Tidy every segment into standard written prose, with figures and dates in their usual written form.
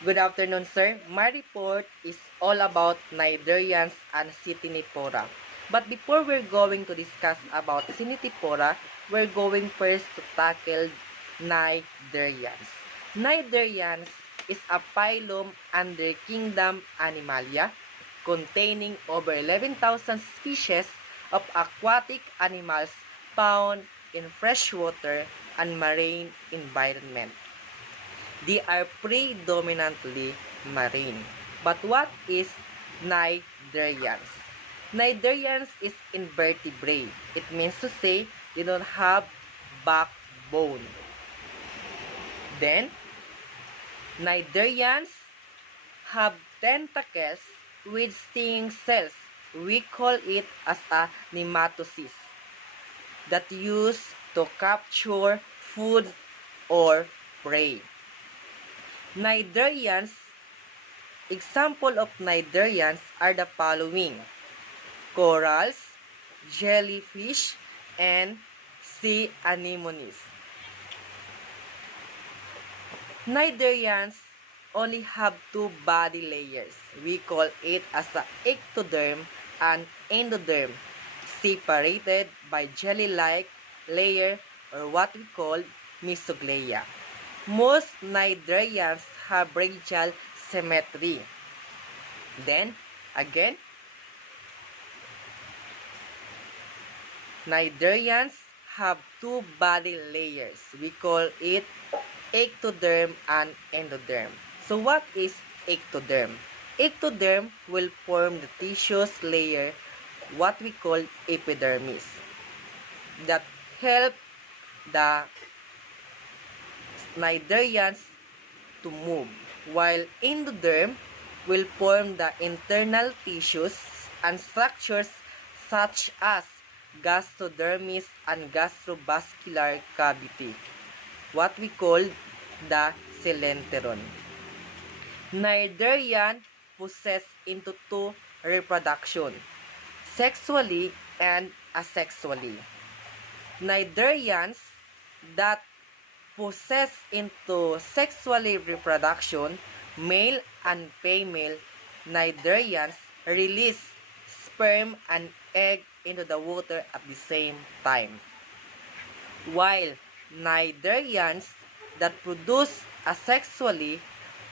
Good afternoon, sir. My report is all about Cnidarians and Ctenophora. But before we're going to discuss about Ctenophora, we're going first to tackle Cnidarians. Cnidarians is a phylum under kingdom Animalia, containing over 11,000 species of aquatic animals found in freshwater and marine environment. They are predominantly marine. But what is Cnidarians? Cnidarians is invertebrate. It means to say they don't have backbone. Then, Cnidarians have tentacles with stinging cells. We call it as a nematocyst that used to capture food or prey. Cnidarians, example of cnidarians are the following: corals, jellyfish, and sea anemones. Cnidarians only have two body layers. We call it as a ectoderm and endoderm, separated by jelly-like layer or what we call mesoglea. Most cnidarians have radial symmetry. Then, again, cnidarians have two body layers. We call it ectoderm and endoderm. So what is ectoderm? Ectoderm will form the tissues layer, what we call epidermis, that help the cnidarians to move, while endoderm will form the internal tissues and structures such as gastrodermis and gastrovascular cavity, what we call the coelenteron. Cnidarian possess into two reproduction, sexually and asexually. Cnidarians that possess into sexually reproduction, male and female cnidarians release sperm and egg into the water at the same time, while cnidarians that produce asexually,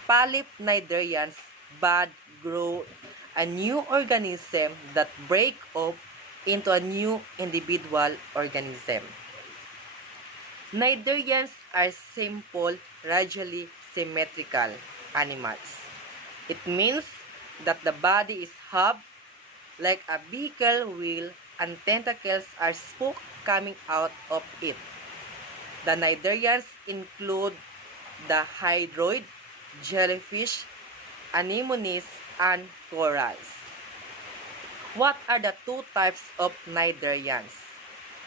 polyp cnidarians bud grow a new organism that break off into a new individual organism. Cnidarians are simple, radially symmetrical animals. It means that the body is hubbed like a vehicle wheel and tentacles are spokes coming out of it. The cnidarians include the hydroid, jellyfish, anemones, and corals. What are the two types of cnidarians?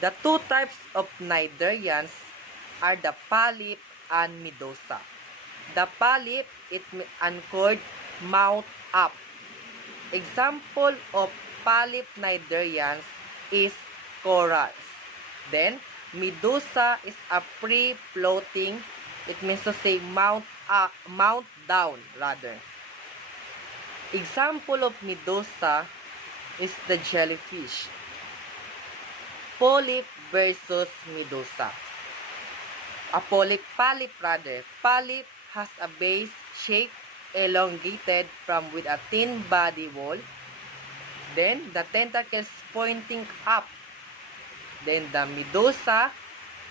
The two types of cnidarians are the polyp and medusa. The polyp is anchored mouth up. Example of polyp cnidarians is corals. Then, medusa is a free-floating, it means to say mouth down rather. Example of medusa is the jellyfish. Polyp versus medusa. A polyp rather. Polyp has a base shape elongated from with a thin body wall. Then the tentacles pointing up. Then the medusa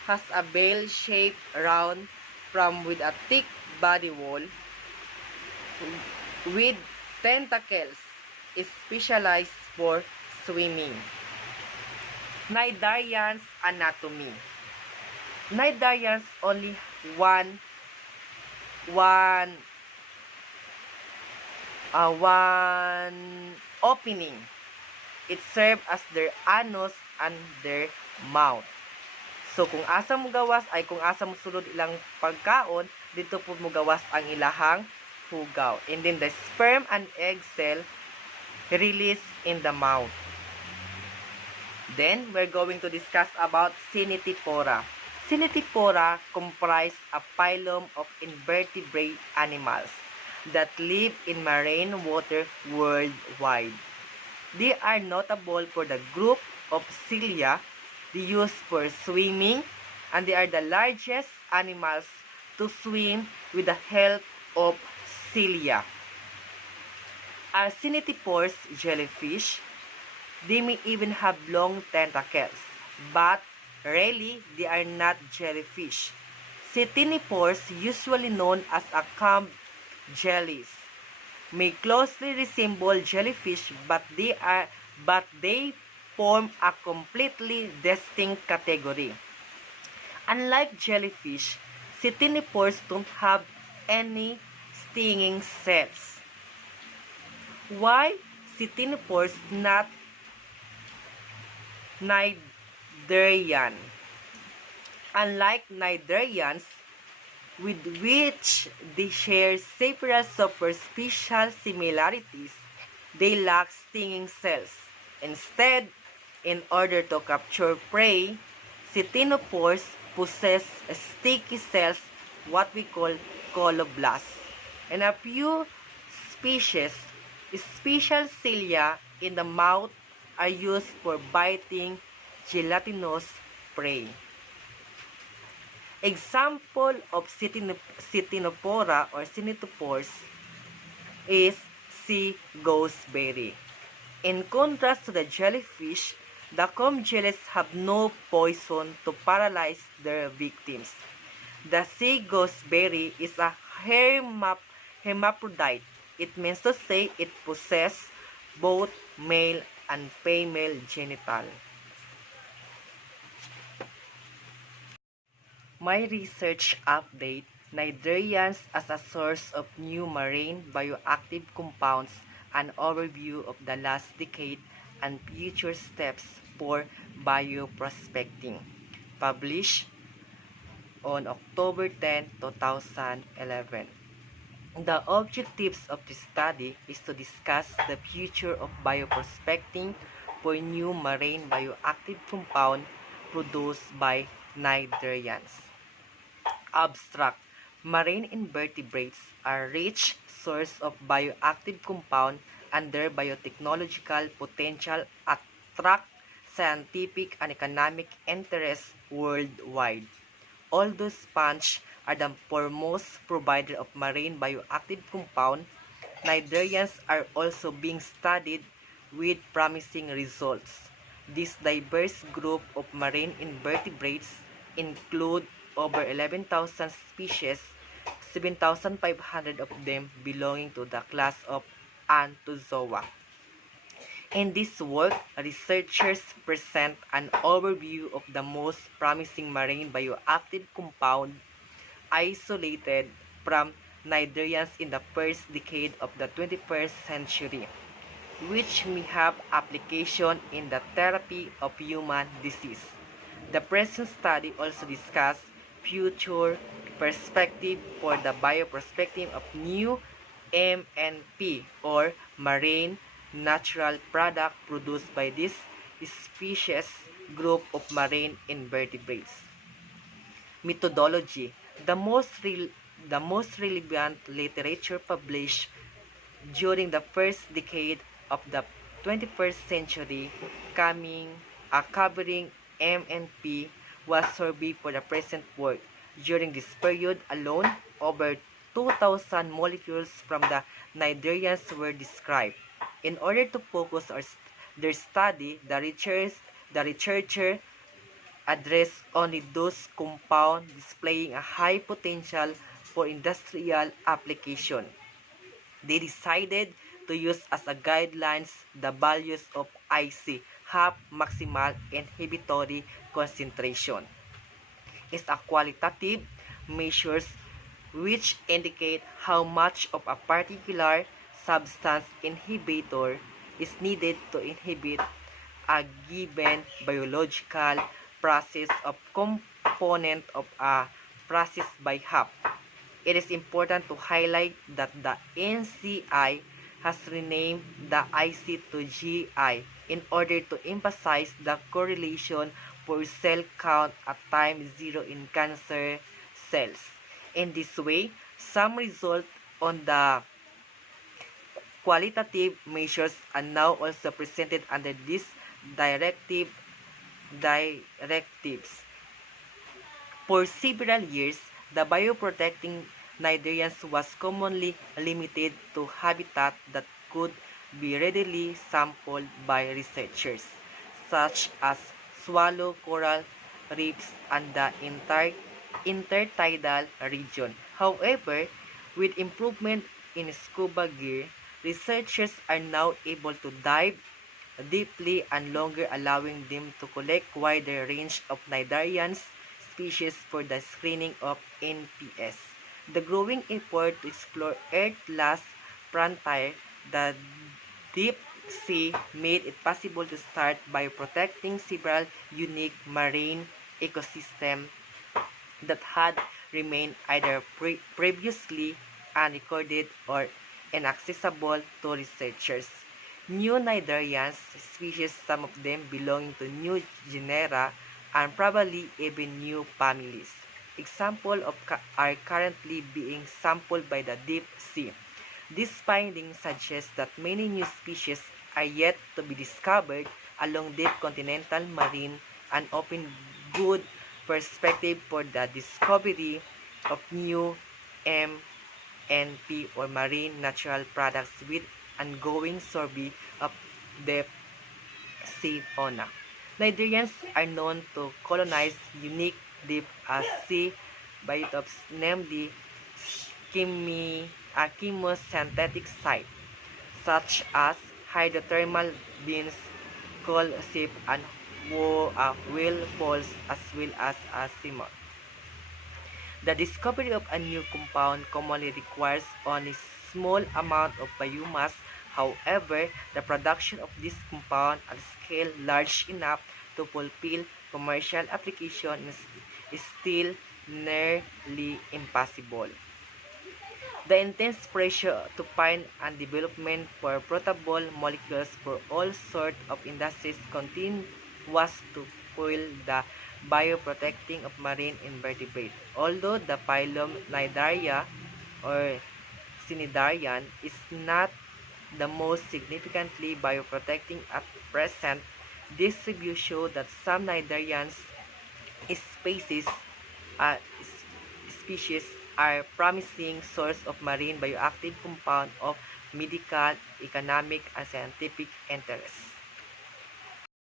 has a bell shape round from with a thick body wall with tentacles specialized for swimming. Cnidarians anatomy. Cnidarians only one opening. It serves as their anus and their mouth. So kung asa mo gawas ay kung asa mo sulod ilang pagkaon, dito po mo gawas ang ilahang hugaw. And then the sperm and egg cell release in the mouth. Then we're going to discuss about Ctenophora. Ctenophora comprise a phylum of invertebrate animals. that live in marine water worldwide. They are notable for the group of cilia they use for swimming, and they are the largest animals to swim with the help of cilia. Are ctenophores jellyfish? They may even have long tentacles, but rarely they are not jellyfish. Ctenophores, usually known as accum jellies, may closely resemble jellyfish, but they form a completely distinct category. Unlike jellyfish, ctenophores don't have any stinging cells. Why ctenophores not Cnidarian? Unlike Cnidarians, with which they share several superficial similarities, they lack stinging cells. Instead, in order to capture prey, ctenophores possess sticky cells, what we call coloblasts. In a few species, special cilia in the mouth are used for biting gelatinous prey. Example of Ctenophora or ctenophores is sea gooseberry. In contrast to the jellyfish, the comb jellies have no poison to paralyze their victims. The sea gooseberry is a hermaphrodite. It means to say it possesses both male and female genital. My research update: Cnidarians as a source of new marine bioactive compounds, an overview of the last decade and future steps for bioprospecting. Published on October 10, 2011. The objectives of this study is to discuss the future of bioprospecting for new marine bioactive compound produced by Cnidarians. Abstract: marine invertebrates are a rich source of bioactive compound, and their biotechnological potential attract scientific and economic interest worldwide. Although sponges are the foremost provider of marine bioactive compound, Cnidarians are also being studied with promising results. This diverse group of marine invertebrates include over 11,000 species, 7,500 of them belonging to the class of Anthozoa. In this work, researchers present an overview of the most promising marine bioactive compound isolated from Cnidarians in the first decade of the 21st century, which may have application in the therapy of human disease. The present study also discusses future perspective for the bioprospecting of new MNP or marine natural product produced by this species group of marine invertebrates. Methodology: the most relevant literature published during the first decade of the 21st century covering MNP was surveyed for the present work. During this period alone, over 2,000 molecules from the Cnidarians were described. In order to focus their study, the researcher addressed only those compounds displaying a high potential for industrial application. They decided to use as a guidelines the values of IC, half maximal inhibitory concentration. Is a qualitative measures which indicate how much of a particular substance inhibitor is needed to inhibit a given biological process of component of a process by half. It is important to highlight that the NCI has renamed the IC to GI in order to emphasize the correlation for cell count at time 0 in cancer cells. In this way, some result on the Qualitative measures are now also presented under these directives. For several years, the bioprotecting cnidarians was commonly limited to habitat that could be readily sampled by researchers, such as swallow coral reefs and the intertidal region. However, with improvement in scuba gear, researchers are now able to dive deeply and longer, allowing them to collect wider range of cnidarian species for the screening of NPS. The growing effort to explore Earth's last frontier, the deep sea, made it possible to start by protecting several unique marine ecosystems that had remained either previously unrecorded or inaccessible to researchers. New cnidarian species, some of them belonging to new genera and probably even new families. Examples are currently being sampled by the deep sea. These findings suggest that many new species are yet to be discovered along deep continental marine and open good perspective for the discovery of new MNP or marine natural products with ongoing survey of the sea fauna. Cnidarians are known to colonize unique deep sea biotopes, namely chemosynthetic sites, such as hydrothermal vents, coal seep, and whale falls, as well as seamount. The discovery of a new compound commonly requires only small amount of biomass. However, the production of this compound at scale large enough to fulfill commercial application is still nearly impossible. The intense pressure to find and development for potable molecules for all sorts of industries continues to fuel the bioprotecting of marine invertebrates. Although the phylum Cnidaria or Cnidarian is not the most significantly bioprotecting at present, this review shows that some Cnidarian species uh, species are promising source of marine bioactive compound of medical, economic, and scientific interest.